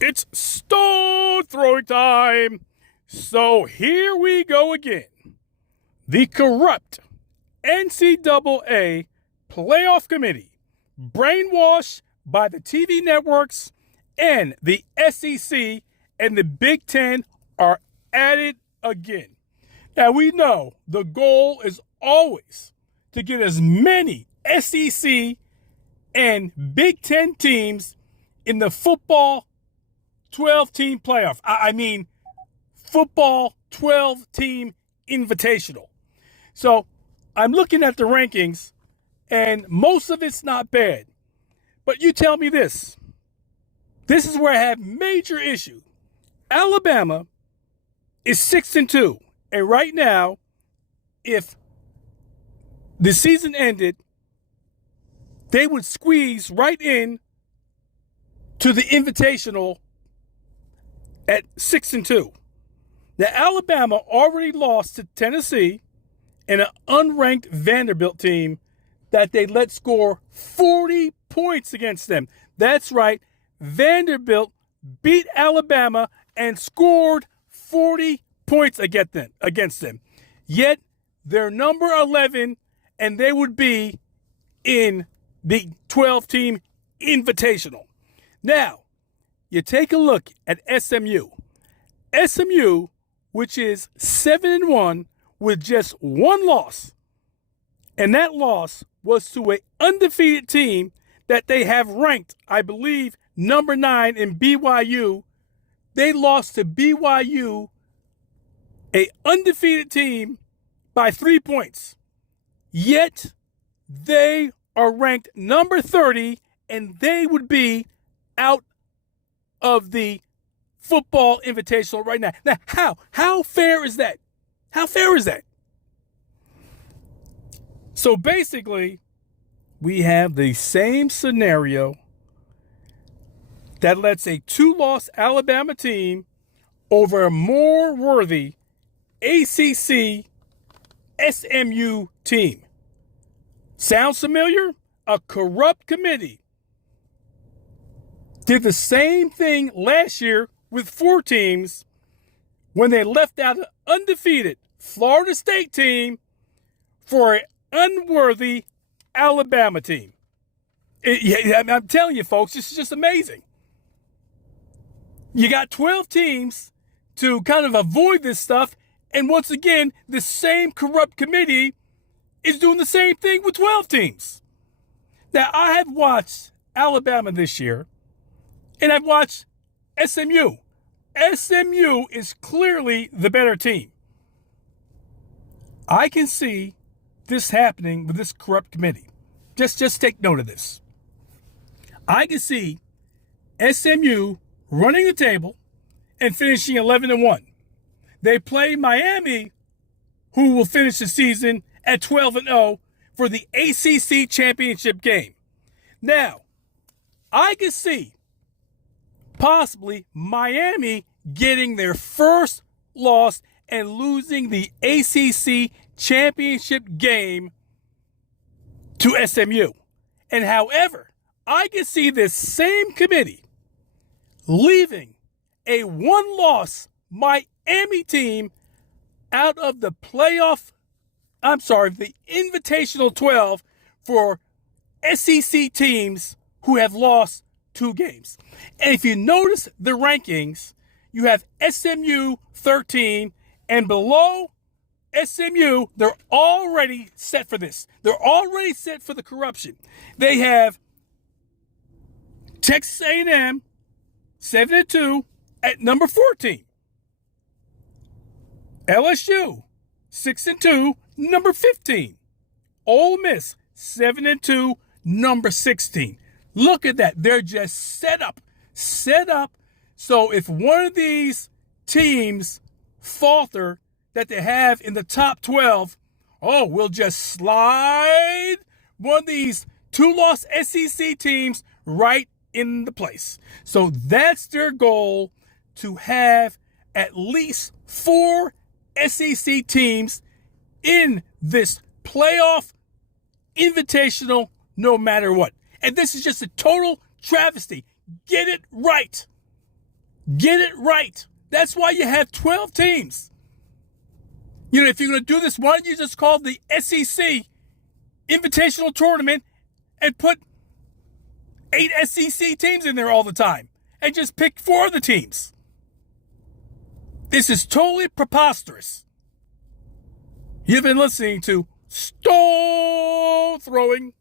It's stone throwing time. So here we go again. The corrupt NCAA playoff committee, brainwashed by the TV networks and the SEC and the Big Ten, are at it again. Now we know the goal is always to get as many SEC and Big Ten teams in the football 12-team playoff. I mean, football 12-team invitational. So I'm looking at the rankings, and most of it's not bad. But you tell me this. This is where I have major issue. Alabama is 6-2. And right now, if the season ended, they would squeeze right in to the invitational at 6-2. Now, Alabama already lost to Tennessee and an unranked Vanderbilt team that they let score 40 points against them. That's right. Vanderbilt beat Alabama and scored 40 points against them. Yet, they're number 11, and they would be in the 12-team invitational. Now, you take a look at SMU. SMU, which is 7-1 with just one loss, and that loss was to an undefeated team that they have ranked, I believe, number 9 in BYU. They lost to BYU, an undefeated team, by 3 points. Yet, they are ranked number 30, and they would be out of the football invitational right now. Now, how fair is that? How fair is that? So basically, we have the same scenario that lets a 2-loss Alabama team over a more worthy ACC SMU team. Sounds familiar? A corrupt committee did the same thing last year with 4 teams when they left out an undefeated Florida State team for an unworthy Alabama team. I'm telling you, folks, this is just amazing. You got 12 teams to kind of avoid this stuff, and once again, the same corrupt committee is doing the same thing with 12 teams. Now, I have watched Alabama this year, and I've watched SMU. SMU is clearly the better team. I can see this happening with this corrupt committee. Just take note of this. I can see SMU running the table and finishing 11-1. They play Miami, who will finish the season at 12-0 for the ACC championship game. Now, I can see possibly Miami getting their first loss and losing the ACC championship game to SMU. And however, I can see this same committee leaving a 1-loss Miami team out of the the Invitational 12 for SEC teams who have lost 2 games. And if you notice the rankings, you have SMU 13, and below SMU, they're already set for this. They're already set for the corruption. They have Texas A&M 7-2 at number 14. LSU 6-2, number 15. Ole Miss 7-2, number 16. Look at that. They're just set up. So if one of these teams falter that they have in the top 12, we'll just slide one of these 2-loss SEC teams right in the place. So that's their goal, to have at least 4 SEC teams in this playoff invitational no matter what. And this is just a total travesty. Get it right. Get it right. That's why you have 12 teams. You know, if you're going to do this, why don't you just call the SEC Invitational Tournament and put 8 SEC teams in there all the time and just pick 4 of the teams? This is totally preposterous. You've been listening to Stone Throwing.